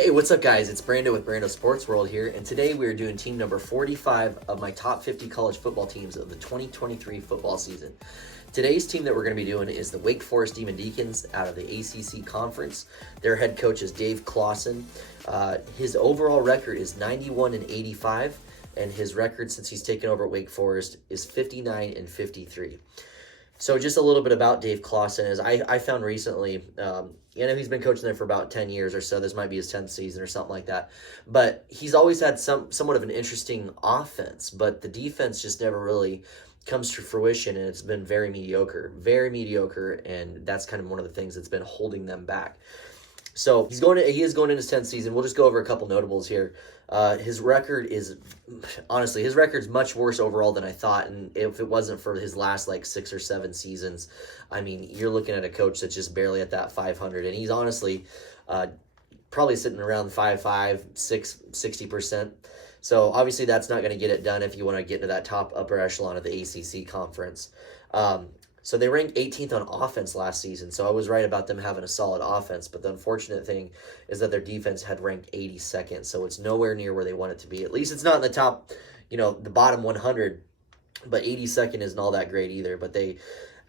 Hey, what's up, guys? It's Brando with Brando Sports World here, and today we are doing team number 45 of my top 50 college football teams of the 2023 football season. Today's team that we're going to be doing is the Wake Forest Demon Deacons out of the ACC Conference. Their head coach is Dave Clawson. His overall record is 91-85, and his record since he's taken over at Wake Forest is 59-53. So just a little bit about Dave Clawson is I found recently, he's been coaching there for about 10 years or so. This might be his 10th season or something like that. But he's always had somewhat of an interesting offense, but the defense just never really comes to fruition, and it's been very mediocre, and that's kind of one of the things that's been holding them back. So he is going in his 10th season. We'll just go over a couple notables here. His record's much worse overall than I thought, and if it wasn't for his last 6 or 7 seasons, I mean, you're looking at a coach that's just barely at that 500, and he's honestly probably sitting around 60%. So obviously that's not going to get it done if you want to get into that top upper echelon of the ACC conference. So they ranked 18th on offense last season, so I was right about them having a solid offense, but the unfortunate thing is that their defense had ranked 82nd, so it's nowhere near where they want it to be. At least it's not in the top, the bottom 100, but 82nd isn't all that great either. But they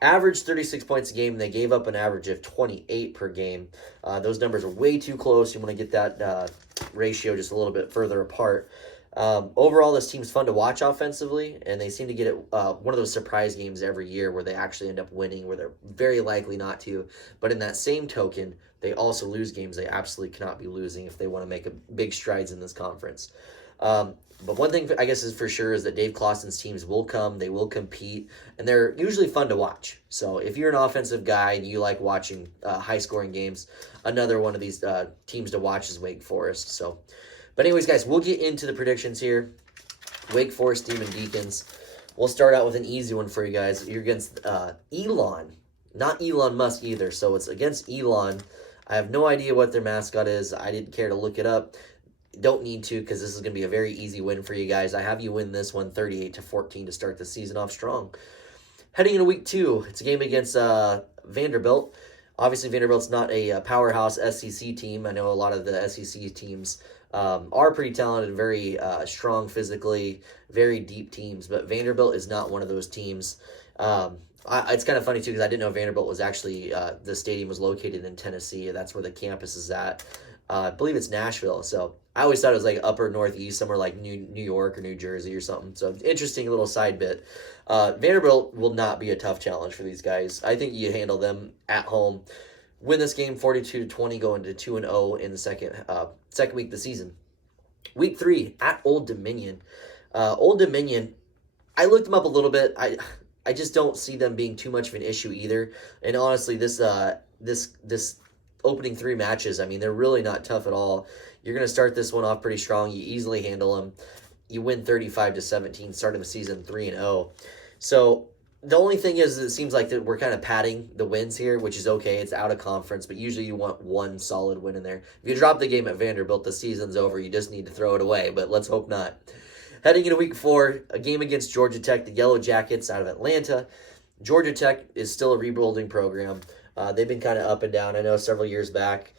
averaged 36 points a game, and they gave up an average of 28 per game. Those numbers are way too close. You want to get that ratio just a little bit further apart. Overall, this team's fun to watch offensively, and they seem to get it one of those surprise games every year where they actually end up winning, where they're very likely not to. But in that same token, they also lose games they absolutely cannot be losing if they want to make big strides in this conference. But one thing I guess is for sure is that Dave Clawson's teams will come, they will compete, and they're usually fun to watch. So if you're an offensive guy and you like watching high-scoring games, another one of these teams to watch is Wake Forest. But anyways, guys, we'll get into the predictions here. Wake Forest Demon Deacons. We'll start out with an easy one for you guys. You're against Elon. Not Elon Musk either, so it's against Elon. I have no idea what their mascot is. I didn't care to look it up. Don't need to, because this is going to be a very easy win for you guys. I have you win this one 38-14 to start the season off strong. Heading into week 2, it's a game against Vanderbilt. Obviously, Vanderbilt's not a powerhouse SEC team. I know a lot of the SEC teams are pretty talented, very strong physically, very deep teams, but Vanderbilt is not one of those teams. It's kind of funny, too, because I didn't know Vanderbilt was actually, the stadium was located in Tennessee. That's where the campus is at. I believe it's Nashville, so I always thought it was upper northeast, somewhere like New York or New Jersey or something. So interesting little side bit. Vanderbilt will not be a tough challenge for these guys. I think you handle them at home. Win this game 42-20, going to 2-0 in the second week of the season. Week 3 at Old Dominion. Old Dominion, I looked them up a little bit. I just don't see them being too much of an issue either. And honestly, this opening 3 matches, I mean, they're really not tough at all. You're going to start this one off pretty strong. You easily handle them. You win 35-17, starting the season 3-0. So the only thing is, it seems like that we're kind of padding the wins here, which is okay. It's out of conference, but usually you want one solid win in there. If you drop the game at Vanderbilt, the season's over. You just need to throw it away, but let's hope not. Heading into week 4, a game against Georgia Tech, the Yellow Jackets out of Atlanta. Georgia Tech is still a rebuilding program. They've been kind of up and down. I know several years back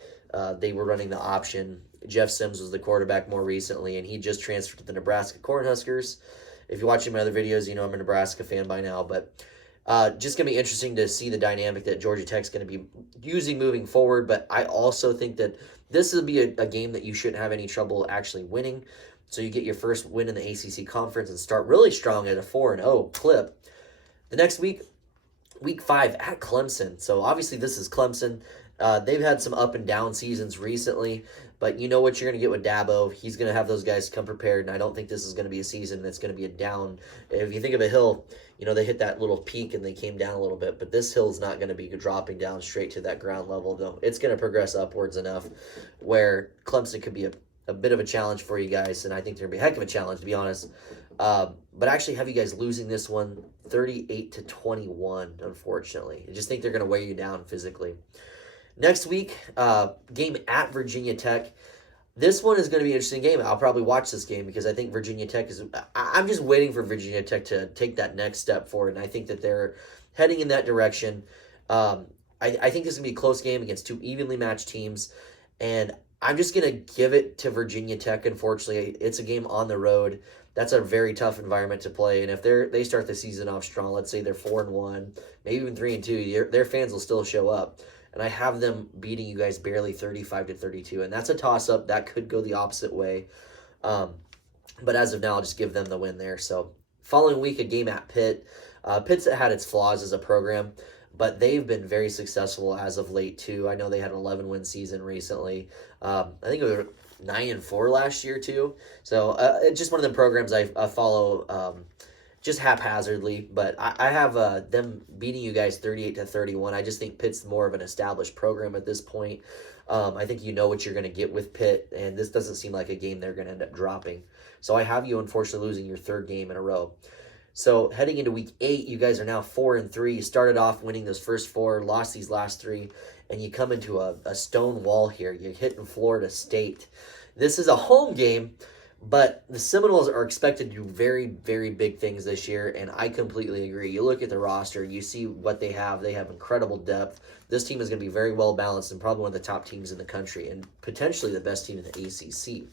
they were running the option. Jeff Sims was the quarterback more recently, and he just transferred to the Nebraska Cornhuskers. If you're watching my other videos, you know I'm a Nebraska fan by now. But just going to be interesting to see the dynamic that Georgia Tech's going to be using moving forward. But I also think that this will be a game that you shouldn't have any trouble actually winning. So you get your first win in the ACC Conference and start really strong at a 4-0 clip. The next week, Week 5 at Clemson. So obviously this is Clemson. They've had some up and down seasons recently, but you know what you're going to get with Dabo. He's going to have those guys come prepared, and I don't think this is going to be a season that's going to be a down. If you think of a hill, they hit that little peak and they came down a little bit, but this hill is not going to be dropping down straight to that ground level, though. It's going to progress upwards enough where Clemson could be a bit of a challenge for you guys, and I think they're going to be a heck of a challenge, to be honest. But I actually have you guys losing this one 38-21, unfortunately. I just think they're going to wear you down physically. Next week, game at Virginia Tech. This one is going to be an interesting game. I'll probably watch this game because I think Virginia Tech is... I'm just waiting for Virginia Tech to take that next step forward, and I think that they're heading in that direction. I think this is going to be a close game against two evenly matched teams, and I'm just going to give it to Virginia Tech, unfortunately. It's a game on the road. That's a very tough environment to play. And if they start the season off strong, let's say they're 4-1, maybe even 3-2, their fans will still show up. And I have them beating you guys barely 35-32. And that's a toss-up. That could go the opposite way. But as of now, I'll just give them the win there. So following week, a game at Pitt. Pitt's had its flaws as a program, but they've been very successful as of late too. I know they had an 11-win season recently. I think it was 9-4 last year too. So it's just one of the programs I follow just haphazardly. But I have them beating you guys 38-31. I just think Pitt's more of an established program at this point. I think you know what you're going to get with Pitt, and this doesn't seem like a game they're going to end up dropping. So I have you unfortunately losing your third game in a row. So heading into week 8, you guys are now 4-3. You started off winning those first 4, lost these last 3, and you come into a stone wall here. You're hitting Florida State. This is a home game, but the Seminoles are expected to do very, very big things this year, and I completely agree. You look at the roster, you see what they have. They have incredible depth. This team is going to be very well balanced and probably one of the top teams in the country and potentially the best team in the ACC.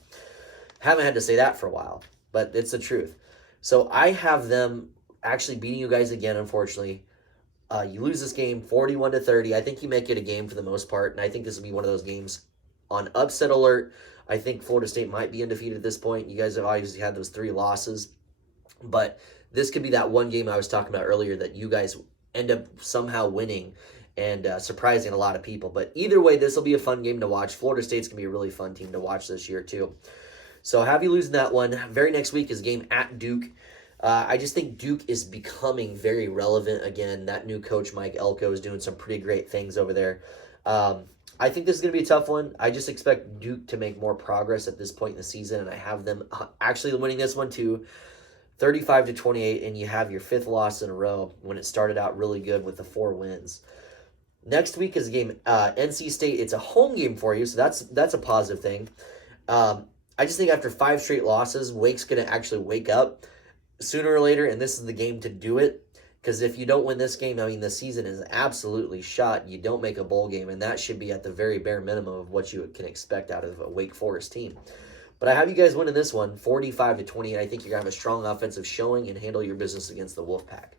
Haven't had to say that for a while, but it's the truth. So I have them actually beating you guys again, unfortunately. You lose this game 41-30. I think you make it a game for the most part, and I think this will be one of those games on upset alert. I think Florida State might be undefeated at this point. You guys have obviously had those 3 losses, but this could be that one game I was talking about earlier that you guys end up somehow winning and surprising a lot of people. But either way, this will be a fun game to watch. Florida State's going to be a really fun team to watch this year too. So have you losing that one. Very next week is a game at Duke. I just think Duke is becoming very relevant again. That new coach, Mike Elko, is doing some pretty great things over there. I think this is going to be a tough one. I just expect Duke to make more progress at this point in the season, and I have them actually winning this one too, 35-28, and you have your 5th loss in a row when it started out really good with the 4 wins. Next week is a game, NC State. It's a home game for you, so that's a positive thing. I just think after 5 straight losses, Wake's going to actually wake up sooner or later, and this is the game to do it. Because if you don't win this game, I mean, the season is absolutely shot. You don't make a bowl game, and that should be at the very bare minimum of what you can expect out of a Wake Forest team. But I have you guys winning this one, 45-28. I think you're going to have a strong offensive showing and handle your business against the Wolfpack.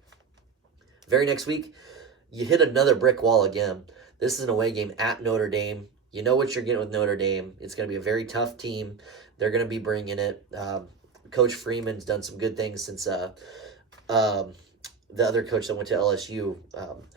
Very next week, you hit another brick wall again. This is an away game at Notre Dame. You know what you're getting with Notre Dame. It's going to be a very tough team. They're going to be bringing it. Coach Freeman's done some good things since the other coach that went to LSU,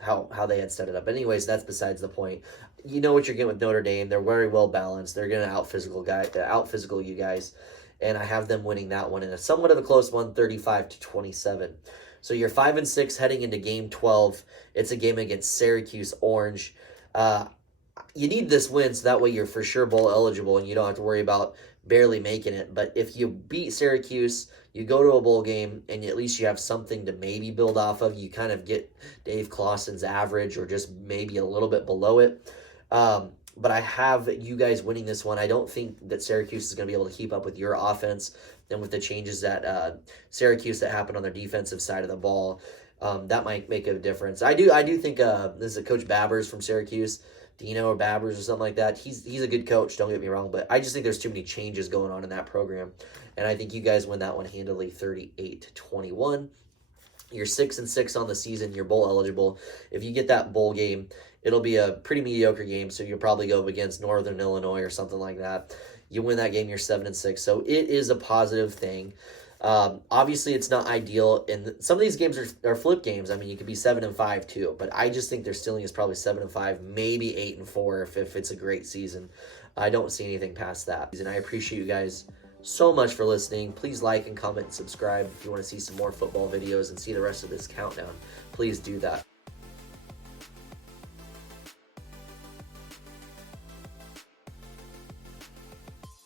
how they had set it up. Anyways, that's besides the point. You know what you're getting with Notre Dame. They're very well balanced. They're going to out-physical you guys. And I have them winning that one in a somewhat of a close one, 35-27. So you're 5-6 heading into game 12. It's a game against Syracuse Orange. You need this win so that way you're for sure bowl eligible and you don't have to worry about barely making it. But if you beat Syracuse, you go to a bowl game, and at least you have something to maybe build off of. You kind of get Dave Clawson's average or just maybe a little bit below it. But I have you guys winning this one. I don't think that Syracuse is going to be able to keep up with your offense and with the changes that Syracuse that happened on their defensive side of the ball. That might make a difference. I do think this is Coach Babbers from Syracuse. Dino or Babbers or something like that. He's a good coach, don't get me wrong, but I just think there's too many changes going on in that program, and I think you guys win that one handily 38-21. You're 6-6 on the season. You're bowl eligible. If you get that bowl game, it'll be a pretty mediocre game, so you'll probably go up against Northern Illinois or something like that. You win that game, you're 7-6, so it is a positive thing. Obviously, it's not ideal, and some of these games are flip games. I mean, you could be 7-5 too, but I just think their ceiling is probably 7-5, maybe 8-4 if it's a great season. I don't see anything past that. And I appreciate you guys so much for listening. Please like and comment and subscribe if you want to see some more football videos and see the rest of this countdown. Please do that.